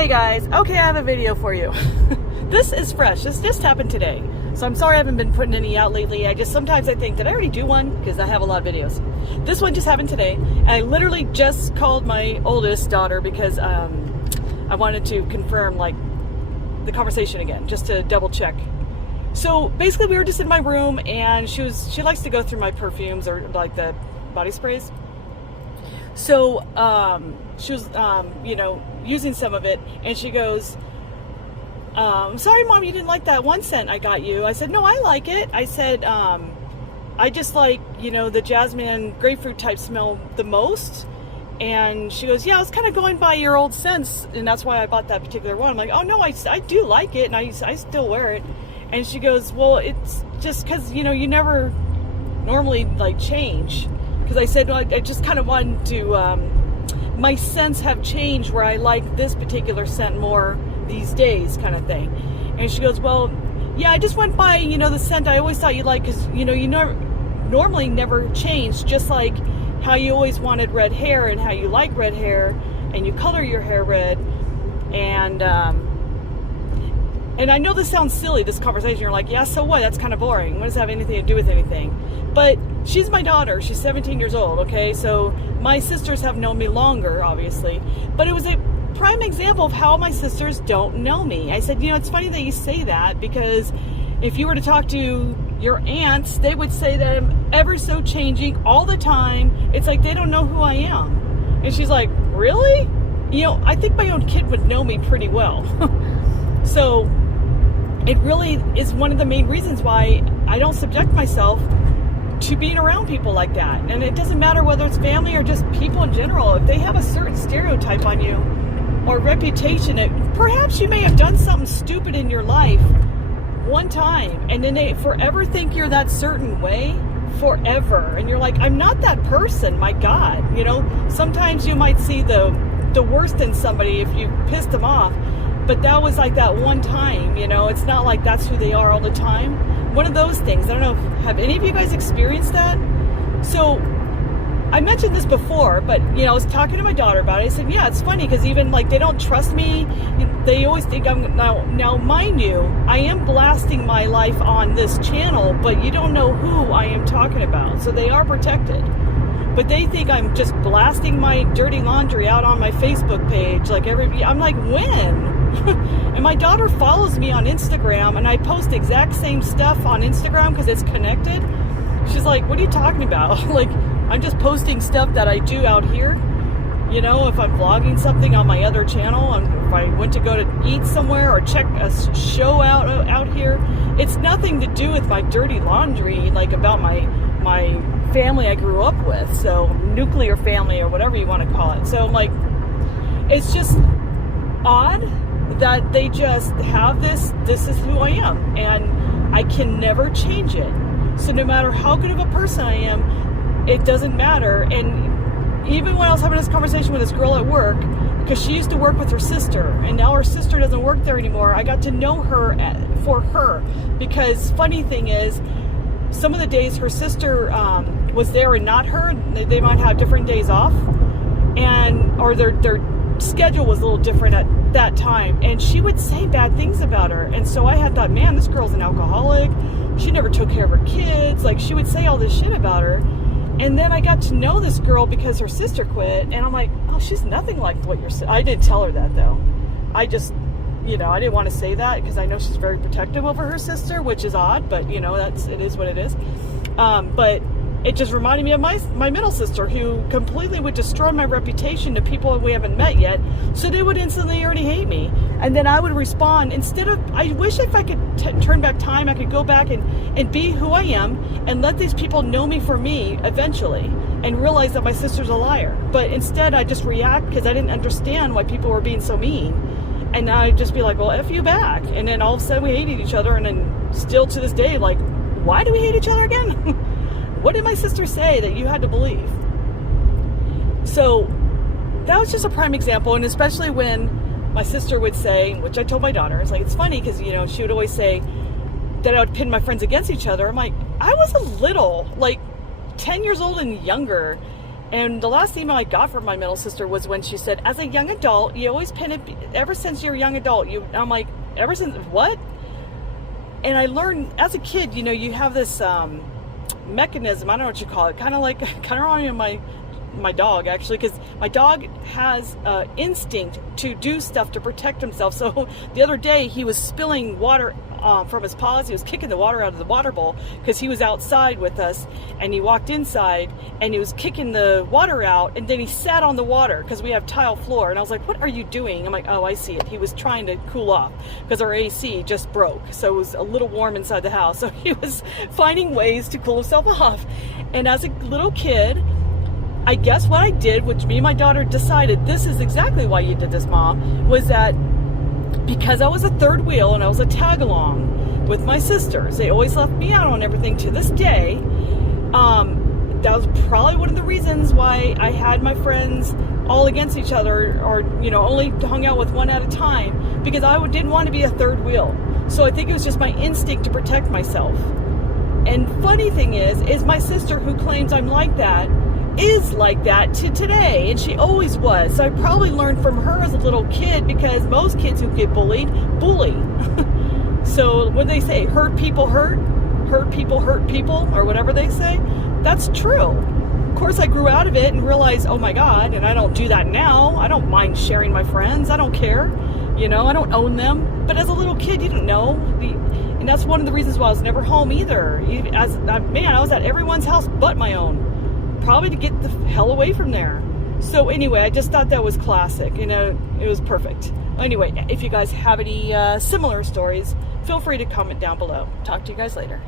Hey guys, okay, I have a video for you. This is fresh. This just happened today. So I'm sorry I haven't been putting any out lately. Sometimes I think, did I already do one? Because I have a lot of videos. This one just happened today. And I literally just called my oldest daughter because I wanted to confirm the conversation again, just to double check. So basically we were just in my room and she likes to go through my perfumes or like the body sprays. So she was, using some of it, and she goes, sorry mom, you didn't like that one scent I got you. I said, no, I like it. I said, I just like, the jasmine and grapefruit type smell the most. And she goes, yeah, I was kind of going by your old scents, and that's why I bought that particular one. I'm like, oh no, I do like it, and I still wear it. And she goes, well, it's just because, you never normally change. Because I said, well, I just kind of wanted to, my scents have changed where I like this particular scent more these days, kind of thing. And she goes, well, yeah, I just went by, the scent I always thought you liked, because, you normally never change, just like how you always wanted red hair and how you like red hair and you color your hair red. And I know this sounds silly, this conversation. You're like, yeah, so what? That's kind of boring. What does that have anything to do with anything? But she's my daughter. She's 17 years old, okay? So my sisters have known me longer, obviously. But it was a prime example of how my sisters don't know me. I said, it's funny that you say that, because if you were to talk to your aunts, they would say that I'm ever so changing all the time. It's like they don't know who I am. And she's like, really? I think my own kid would know me pretty well. So it really is one of the main reasons why I don't subject myself to being around people like that. And it doesn't matter whether it's family or just people in general. If they have a certain stereotype on you or reputation, perhaps you may have done something stupid in your life one time, and then they forever think you're that certain way forever. And you're like, I'm not that person, my God. Sometimes you might see the worst in somebody if you pissed them off. But that was like that one time, it's not like that's who they are all the time. One of those things. I don't know, have any of you guys experienced that? So I mentioned this before, but I was talking to my daughter about it. I said, yeah, it's funny because even they don't trust me. They always think I'm now mind you, I am blasting my life on this channel, but you don't know who I am talking about. So they are protected. But they think I'm just blasting my dirty laundry out on my Facebook page. I'm like, when? And my daughter follows me on Instagram, and I post the exact same stuff on Instagram because it's connected. She's like, what are you talking about? I'm just posting stuff that I do out here. If I'm vlogging something on my other channel, and if I went to go to eat somewhere or check a show out here, it's nothing to do with my dirty laundry, about my family I grew up with. So nuclear family or whatever you want to call it. So it's just odd that they just have this is who I am, and I can never change it. So no matter how good of a person I am, it doesn't matter. And even when I was having this conversation with this girl at work, because she used to work with her sister, and now her sister doesn't work there anymore, I got to know her for her. Because funny thing is, some of the days her sister was there and not her, they might have different days off, or their schedule was a little different at that time, and she would say bad things about her. And so I had thought, man, this girl's an alcoholic, she never took care of her kids, she would say all this shit about her. And then I got to know this girl because her sister quit, and I'm like, oh, she's nothing like what you're saying. I didn't tell her that though. I just, I didn't want to say that because I know she's very protective over her sister, which is odd, but it is what it is. But it just reminded me of my middle sister, who completely would destroy my reputation to people we haven't met yet, so they would instantly already hate me. And then I would respond, I wish if I could turn back time, I could go back and be who I am and let these people know me for me eventually and realize that my sister's a liar. But instead I just react because I didn't understand why people were being so mean. And now I'd just be like, well, F you back. And then all of a sudden we hated each other, and then still to this day, why do we hate each other again? What did my sister say that you had to believe? So that was just a prime example. And especially when my sister would say, which I told my daughter, it's funny because, she would always say that I would pin my friends against each other. I'm like, I was a little, 10 years old and younger. And the last email I got from my middle sister was when she said, as a young adult, you always pin it, ever since you're a young adult, I'm like, ever since, what? And I learned, as a kid, you know, you have this mechanism, I don't know what you call it, kind of reminding me of my dog, actually, because my dog has instinct to do stuff to protect himself. So the other day, he was spilling water from his paws. He was kicking the water out of the water bowl because he was outside with us, and he walked inside and he was kicking the water out, and then he sat on the water because we have tile floor, and I was like, what are you doing? I'm like, oh, I see it. He was trying to cool off because our AC just broke, so it was a little warm inside the house, so he was finding ways to cool himself off. And as a little kid, I guess what I did, which me and my daughter decided, this is exactly why you did this, Mom, was that because I was a third wheel and I was a tag along with my sisters, they always left me out on everything to this day. That was probably one of the reasons why I had my friends all against each other, or, you know, only hung out with one at a time, because I didn't want to be a third wheel. So I think it was just my instinct to protect myself. And funny thing is my sister, who claims I'm like that, is like that to today, and she always was. So I probably learned from her as a little kid, because most kids who get bullied bully. So when they say hurt people hurt people hurt people, or whatever they say, that's true. Of course, I grew out of it and realized, oh my God, and I don't do that now. I don't mind sharing my friends. I don't care. You know, I don't own them. But as a little kid, you didn't know. And that's one of the reasons why I was never home either. I was at everyone's house but my own. Probably to get the hell away from there. So anyway, I just thought that was classic. You know, it was perfect. Anyway, if you guys have any similar stories, feel free to comment down below. Talk to you guys later.